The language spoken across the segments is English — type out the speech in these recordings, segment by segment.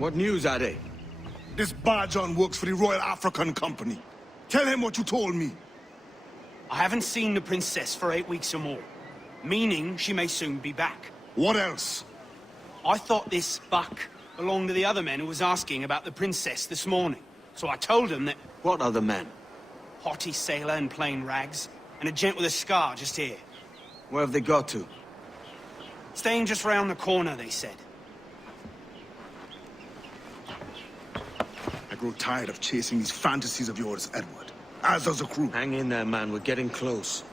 What news are they? This Barjon works for the Royal African Company. Tell him what you told me. I haven't seen the princess for 8 weeks or more, meaning she may soon be back. What else? I thought this buck belonged to the other men who was asking about the princess this morning. So I told him that... What other men? Haughty sailor in plain rags, and a gent with a scar just here. Where have they got to? Staying just round the corner, they said. I grow tired of chasing these fantasies of yours, Edward. As does the crew. Hang in there, man. We're getting close.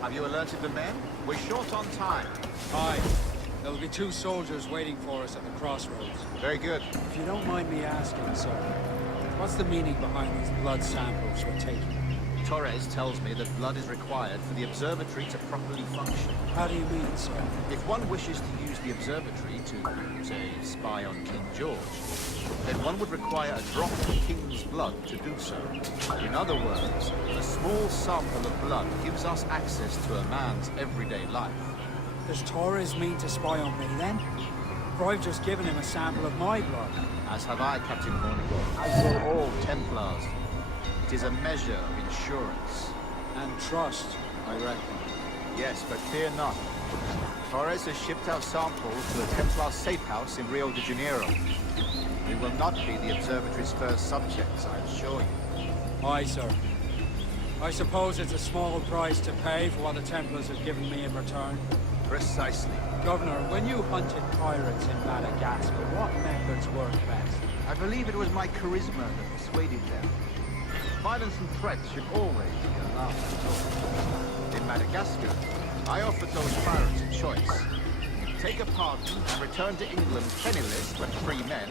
Have you alerted the men? We're short on time. Aye. There'll be 2 soldiers waiting for us at the crossroads. Very good. If you don't mind me asking, sir, what's the meaning behind these blood samples we're taking? Torres tells me that blood is required for the observatory to properly function. How do you mean, sir? If one wishes to use the observatory to, say, spy on King George, then one would require a drop of the King's blood to do so. In other words, a small sample of blood gives us access to a man's everyday life. Does Torres mean to spy on me, then? For I've just given him a sample of my blood. As have I, Captain Hornigold. As will all Templars. It is a measure of insurance. And trust, I reckon. Yes, but fear not. Torres has shipped our samples to the Templar safe house in Rio de Janeiro. We will not be the observatory's first subjects, I assure you. Aye, sir. I suppose it's a small price to pay for what the Templars have given me in return. Precisely. Governor, when you hunted pirates in Madagascar, what methods worked best? I believe it was my charisma that persuaded them. Violence and threats should always be a last resort. In Madagascar, I offered those pirates a choice. Take a pardon and return to England penniless but free men,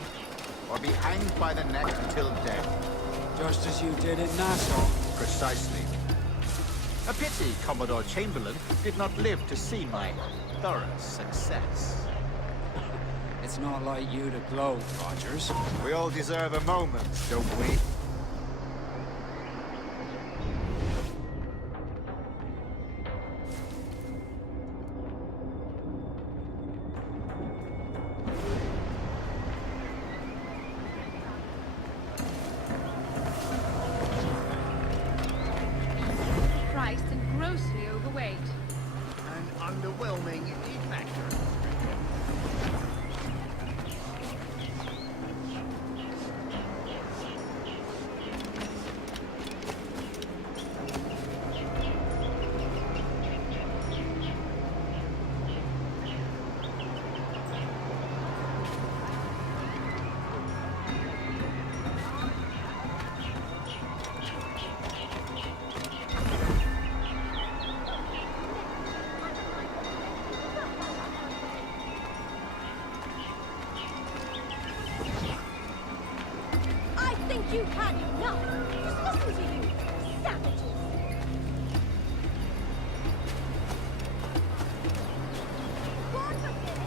or be hanged by the neck until dead. Just as you did in Nassau. Precisely. A pity Commodore Chamberlain did not live to see my thorough success. It's not like you to gloat, Rogers. We all deserve a moment, don't we? Priced and grossly overweight. And underwhelming inaccurate. had enough. Just listen to you, savages. God forbid.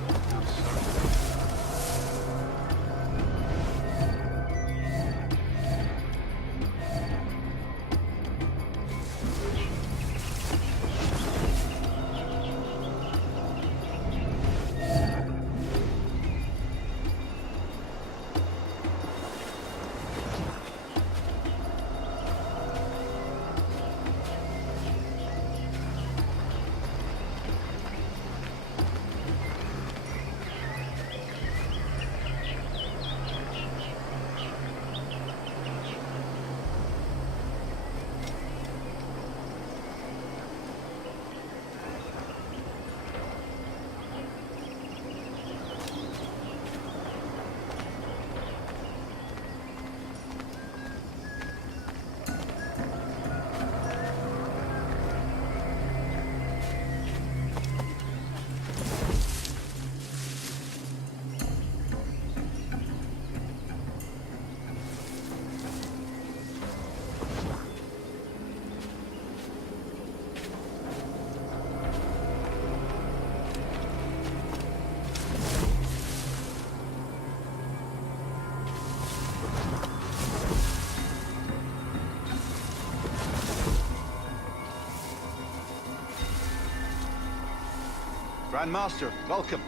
Grandmaster, welcome.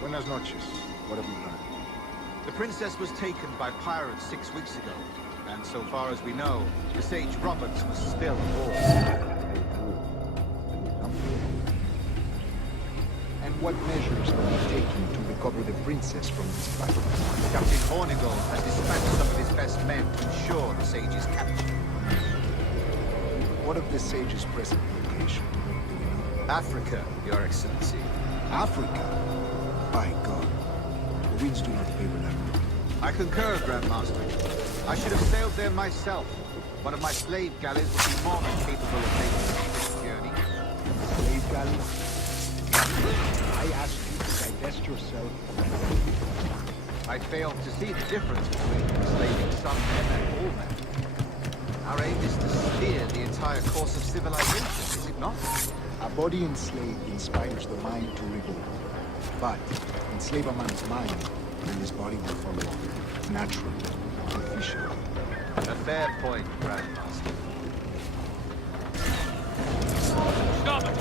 Buenas noches. What have you learned? The princess was taken by pirates 6 weeks ago, and so far as we know, the Sage Roberts was still aboard. And what measures are you taking to recover the princess from this fight? Captain Hornigold has dispatched some of his best men to ensure the Sage's capture. What of the Sage's present location? Africa, Your Excellency. Africa? By God. The winds do not favor that route. I concur, Grandmaster. I should have sailed there myself. One of my slave galleys would be more than capable of making this journey. Slave galley? I ask you to divest yourself of that. I failed to see the difference between enslaving some men and all men. Our aim is to steer the entire course of civilization, is it not? A body enslaved inspires the mind to revolt. But enslave a man's mind, and his body will follow on. Naturally, officially. A fair point, Grandmaster. Stop it!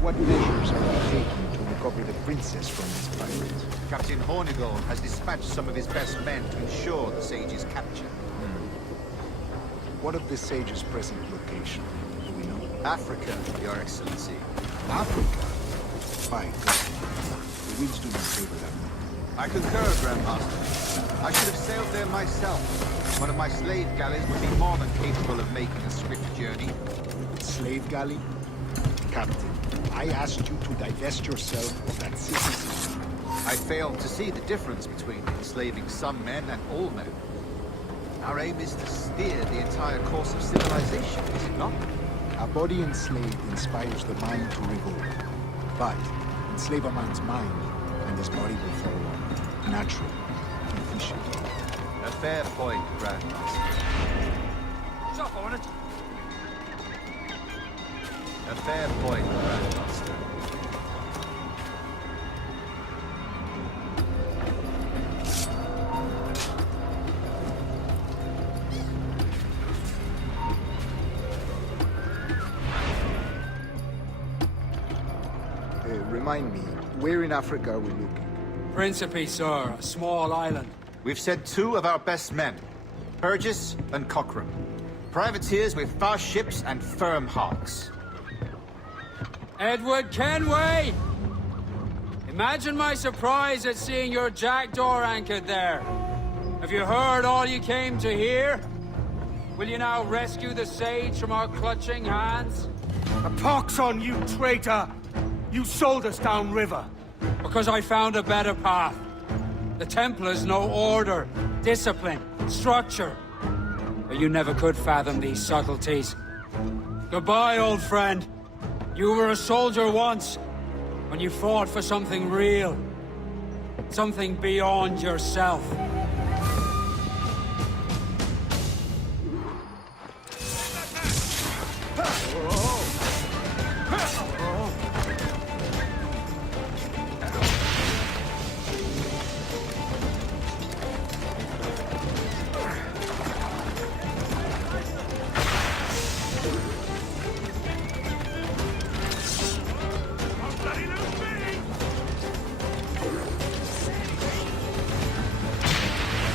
What measures are you taking to recover the princess from these pirates? Captain Hornigold has dispatched some of his best men to ensure the Sage's capture. What of the Sage's present location? Do we know? Africa, Your Excellency. Africa? By God. The winds do not favor that route. I concur, Grandmaster. I should have sailed there myself. One of my slave galleys would be more than capable of making a swift journey. Slave galley? Captain, I asked you to divest yourself of that citizenship. I failed to see the difference between enslaving some men and all men. Our aim is to steer the entire course of civilization, is it not? A body enslaved inspires the mind to revolt. But enslave a man's mind, and his body will follow on. Naturally, efficiently. A fair point, Grandmaster. Stop on it! A fair point, Grandmaster. Remind me, where in Africa are we looking? Principe, sir, a small island. We've sent 2 of our best men, Burgess and Cochrane. Privateers with fast ships and firm hearts. Edward Kenway! Imagine my surprise at seeing your jackdaw anchored there. Have you heard all you came to hear? Will you now rescue the Sage from our clutching hands? A pox on you, traitor! You sold us downriver. Because I found a better path. The Templars know order, discipline, structure. But you never could fathom these subtleties. Goodbye, old friend. You were a soldier once, when you fought for something real. Something beyond yourself.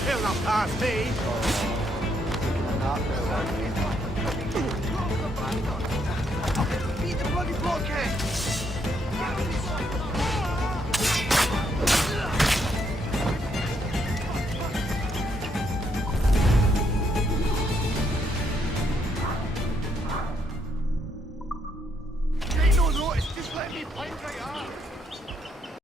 He'll not pass me. Beat the bloody blockhead. Take no notice, just let me point right out.